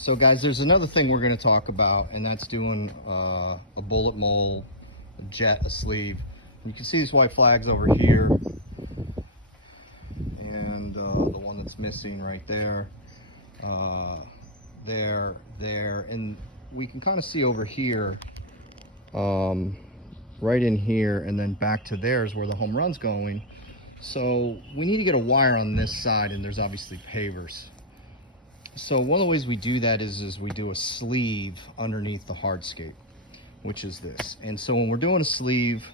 So guys, there's another thing we're going to talk about, and that's doing a bullet mold, a jet, a sleeve. You can see these white flags over here, and the one that's missing right there, there, and we can kind of see over here, right in here, and then back to there is where the home run's going. So we need to get a wire on this side, and there's obviously pavers. So one of the ways we do that is we do a sleeve underneath the hardscape, which is this. And so when we're doing a sleeve,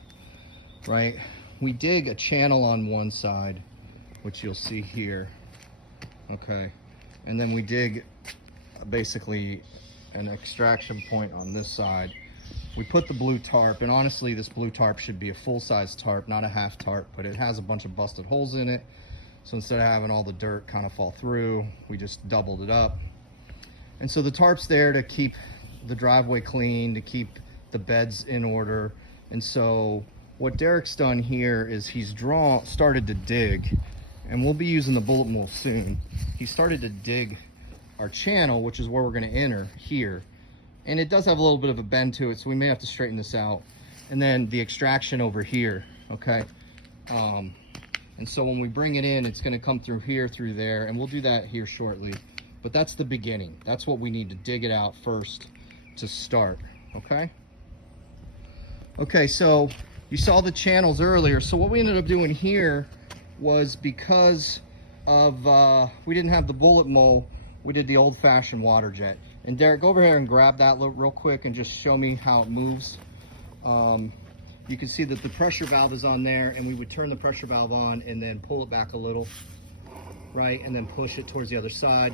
right, we dig a channel on one side, which you'll see here, okay, and then we dig basically an extraction point on this side. We put the blue tarp, and honestly this blue tarp should be a full-size tarp, not a half tarp, but it has a bunch of busted holes in it. So instead of having all the dirt kind of fall through, we just doubled it up. And so the tarp's there to keep the driveway clean, to keep the beds in order. And so what Derek's done here is he's started to dig, and we'll be using the bullet mold soon. He started to dig our channel, which is where we're gonna enter here. And it does have a little bit of a bend to it, so we may have to straighten this out. And then the extraction over here, okay? And so when we bring it in, it's gonna come through here, through there, and we'll do that here shortly. But that's the beginning. That's what we need to dig it out first to start, okay? Okay, so you saw the channels earlier. So what we ended up doing here was, because of, we didn't have the bullet mold, we did the old-fashioned water jet. And Derek, go over here and grab that real quick and just show me how it moves. You can see that the pressure valve is on there, and we would turn the pressure valve on and then pull it back a little, right? And then push it towards the other side.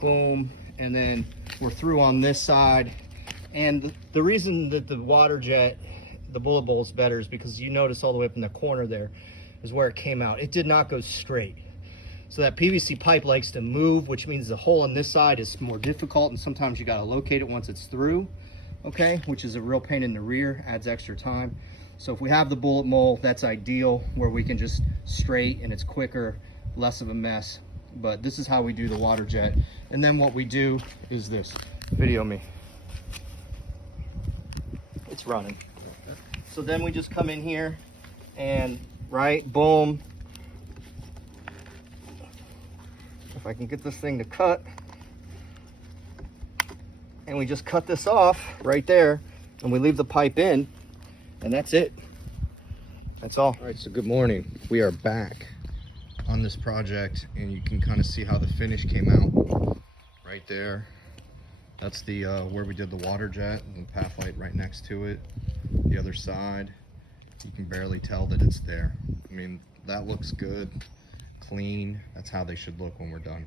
Boom. And then we're through on this side. And the reason that the water jet, the bullet mold is better, is because you notice all the way up in the corner there is where it came out. It did not go straight. So that PVC pipe likes to move, which means the hole on this side is more difficult, and sometimes you got to locate it once it's through, okay, which is a real pain in the rear, adds extra time. So if we have the bullet mold, that's ideal, where we can just straight and it's quicker, less of a mess. But this is how we do the water jet. And then what we do is this. Video me. It's running. So then we just come in here and, right, boom. If I can get this thing to cut, and we just cut this off right there, and we leave the pipe in, and that's it. That's all. All right, so good morning. We are back on this project, and you can kind of see how the finish came out right there. That's the where we did the water jet, and the path light right next to it. The other side, you can barely tell that it's there. I mean, that looks good, clean. That's how they should look when we're done.